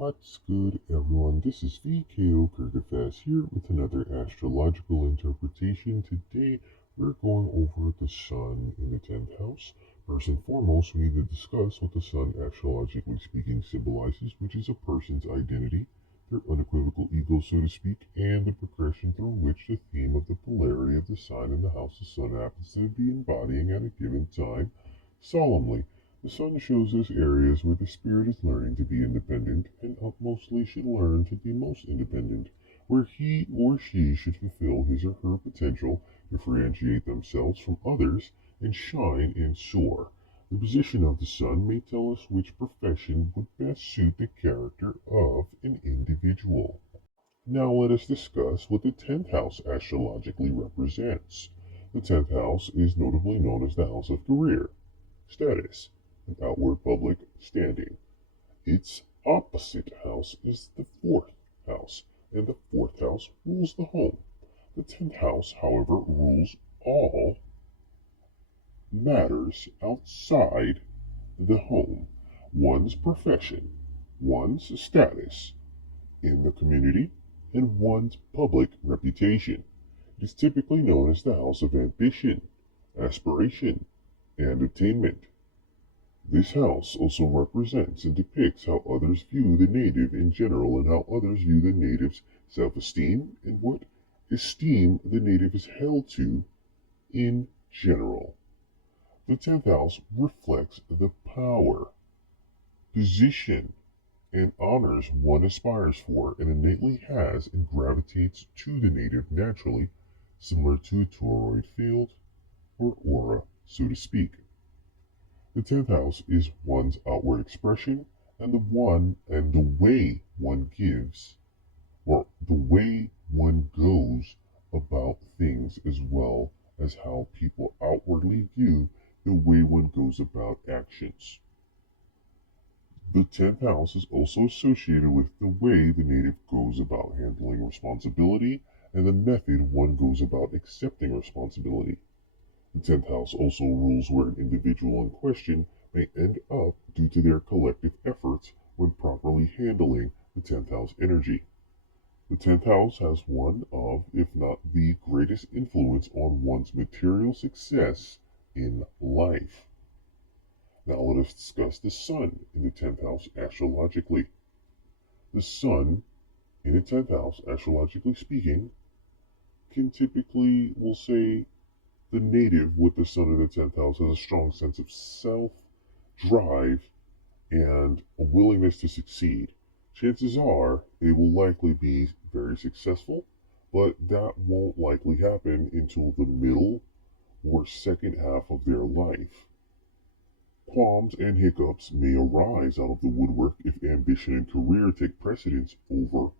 What's good, everyone? This is V.K.O. here with another astrological interpretation. Today, we're going over the sun in the 10th house. First and foremost, we need to discuss what the sun, astrologically speaking, symbolizes, which is a person's identity, their unequivocal ego, so to speak, and the progression through which the theme of the polarity of the sign in the house the sun happens to be embodying at a given time, solemnly. The sun shows us areas where the spirit is learning to be independent, and utmostly should learn to be most independent, where he or she should fulfill his or her potential, differentiate themselves from others, and shine and soar. The position of the sun may tell us which profession would best suit the character of an individual. Now let us discuss what the 10th house astrologically represents. The 10th house is notably known as the house of career, status, and outward public standing. Its opposite house is the 4th house, and the 4th house rules the home. The 10th house, however, rules all matters outside the home, one's profession, one's status in the community, and one's public reputation. It is typically known as the house of ambition, aspiration, and attainment. This house also represents and depicts how others view the native in general and how others view the native's self-esteem and what esteem the native is held to in general. The 10th house reflects the power, position, and honors one aspires for and innately has and gravitates to the native naturally, similar to a toroid field or aura, so to speak. The 10th house is one's outward expression and the way one gives, or the way one goes about things, as well as how people outwardly view the way one goes about actions. The 10th house is also associated with the way the native goes about handling responsibility and the method one goes about accepting responsibility. The 10th house also rules where an individual in question may end up due to their collective efforts when properly handling the 10th house energy. The 10th house has one of, if not the greatest influence on one's material success in life. Now let us discuss the sun in the 10th house astrologically. The sun in the 10th house, astrologically speaking, can typically, we'll say, the native with the sun in the 10th house has a strong sense of self, drive, and a willingness to succeed. Chances are they will likely be very successful, but that won't likely happen until the middle or second half of their life. Qualms and hiccups may arise out of the woodwork if ambition and career take precedence over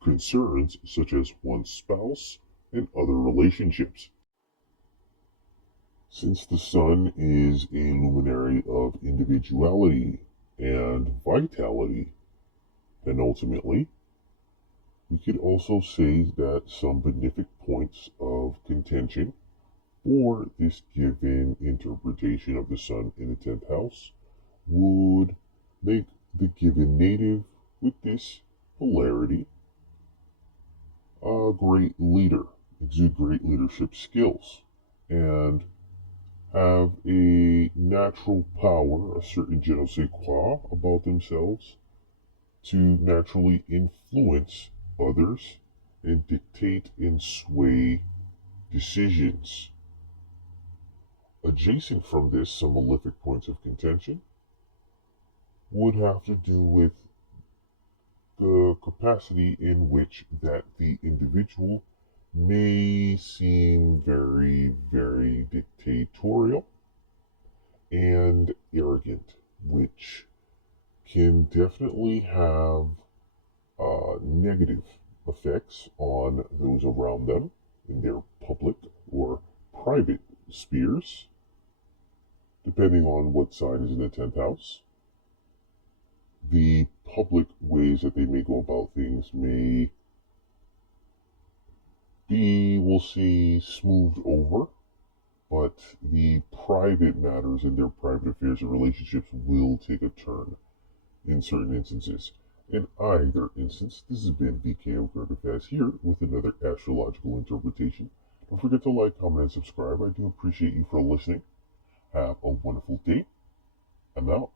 concerns such as one's spouse and other relationships. Since the sun is a luminary of individuality and vitality, then ultimately, we could also say that some benefic points of contention for this given interpretation of the sun in the 10th house would make the given native with this polarity a great leader, exude great leadership skills, and have a natural power, a certain je ne sais quoi about themselves to naturally influence others and dictate and sway decisions. Adjacent from this, some malefic points of contention would have to do with the capacity in which that the individual may seem very, very dictatorial and arrogant, which can definitely have negative effects on those around them in their public or private spheres, depending on what sign is in the 10th house. The public ways that they may go about things may be, we'll see, smoothed over, but the private matters and their private affairs and relationships will take a turn in certain instances. In either instance, this has been V.K.O here with another astrological interpretation. Don't forget to like, comment, and subscribe. I do appreciate you for listening. Have a wonderful day. I'm out.